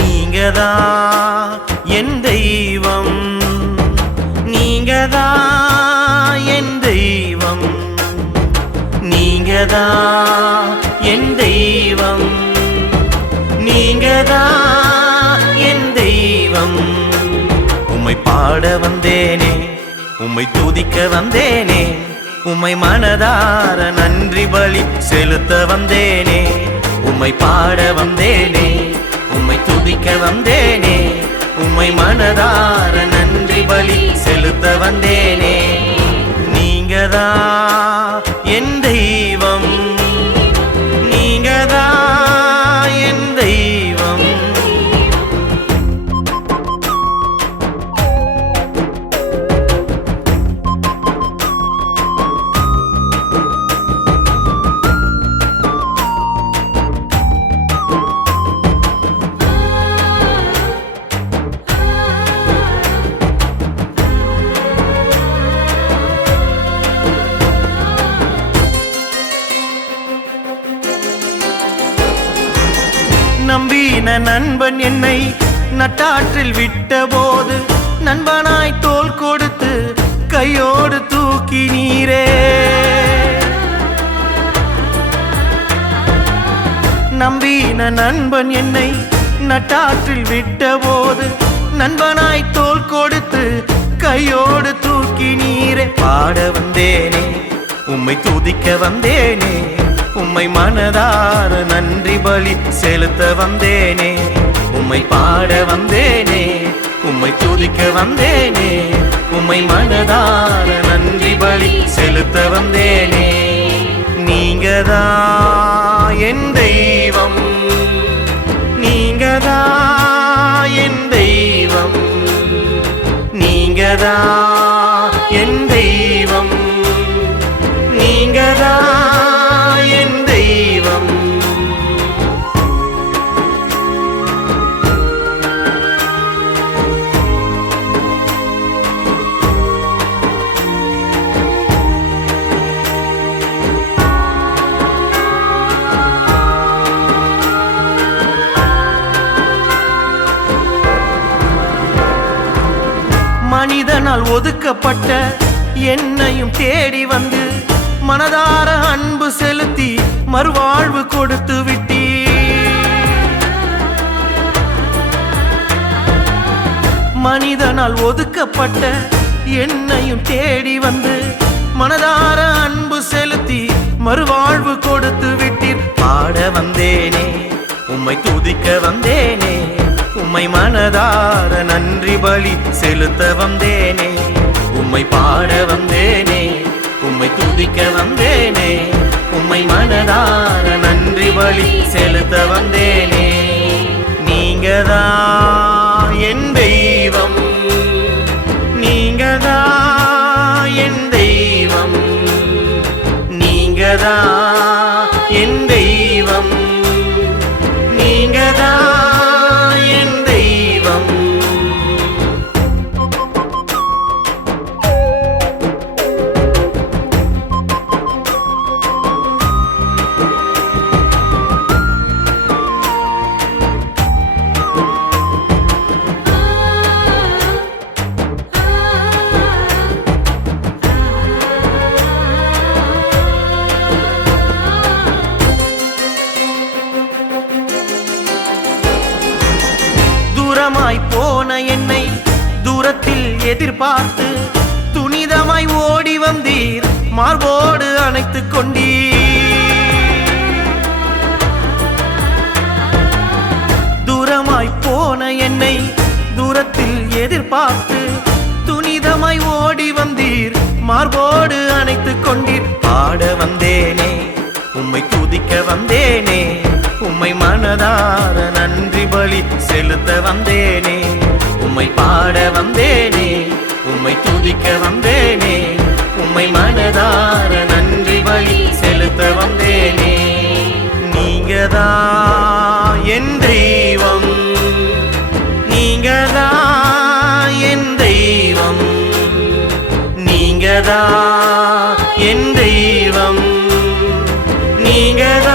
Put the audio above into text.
நீங்கதான் என் தெய்வம், நீங்கதான் என் தெய்வம், நீங்கதான் என் தெய்வம், நீங்கதான் என் தெய்வம். உம்மை பாட வந்தேனே, உம்மை துதிக்க வந்தேனே, உம்மை மனதார நன்றி பலி செலுத்த வந்தேனே. உம்மை பாட வந்தேனே, உம்மை துதிக்க வந்தேனே, உம்மை மனதார நன்றி பலி செலுத்த வந்தேனே. நீங்கதான் என் தெய்வம், நீங்கதான் என் தெய்வம். நம்பின நண்பன் என்னை நட்டாற்றில் விட்ட போது, நண்பனாய் தோள் கொடுத்து கையோடு தூக்கி நீரே. நம்பின நண்பன் என்னை நட்டாற்றில் விட்ட போது, நண்பனாய் தோள் கொடுத்து கையோடு தூக்கி நீரே. பாட வந்தேனே, உம்மை துதிக்க வந்தேனே, உம்மை மனதார நன்றி பலி செலுத்த வந்தேனே. உம்மை பாட வந்தேனே, உம்மை துதிக்க வந்தேனே, உம்மை மனதார நன்றி பலி செலுத்த வந்தேனே. நீங்கதான் என் தெய்வம், நீங்கதான் என் தெய்வம், நீங்கதான் என் தெய்வம், நீங்கதான் என் தெய்வம். மனிதனால் ஒதுக்கப்பட்ட என்னையும் தேடி வந்து, மனதார அன்பு செலுத்தி மறுவாழ்வு கொடுத்து விட்டீ. மனிதனால் ஒதுக்கப்பட்ட என்னையும் தேடி வந்து, மனதார அன்பு செலுத்தி மறுவாழ்வு கொடுத்து விட்டீர். பாட வந்தேனே, உம்மை துதிக்க வந்தேனே, உம்மை மனதார நன்றி பலி செலுத்த வந்தேனே. உம்மை பாட வந்தேனே, உம்மை துதிக்க வந்தேனே, உம்மை மனதார நன்றி பலி செலுத்த வந்தேனே. நீங்கதான் என் தெய்வம், நீங்கதான் என் தெய்வம், நீங்கதான் என் தெய்வம், நீங்கதான் என் தெய்வம். தூரமாய் போன என்னை தூரத்தில் எதிர்பார்த்து, துணிதமாய் ஓடி வந்தீர், மார்போடு அணைத்துக் கொண்டீர். தூரமாய் போன என்னை தூரத்தில் எதிர்பார்த்து, துணிதமாய் ஓடி வந்தீர், மார்போடு அணைத்துக் கொண்டீர். பாட வந்தேனே, உம்மை துதிக்க வந்தேனே, உம்மை மனதார நன்றி பலி செலுத்த வந்தேனே, உம்மை பாட வந்தேனே, உம்மை துதிக்க வந்தேனே, உம்மை மனதார நன்றி பலி செலுத்த வந்தேனே. நீங்கதான் என் தெய்வம், நீங்கதான் என் தெய்வம், நீங்கதான் என் தெய்வம், நீங்கதான்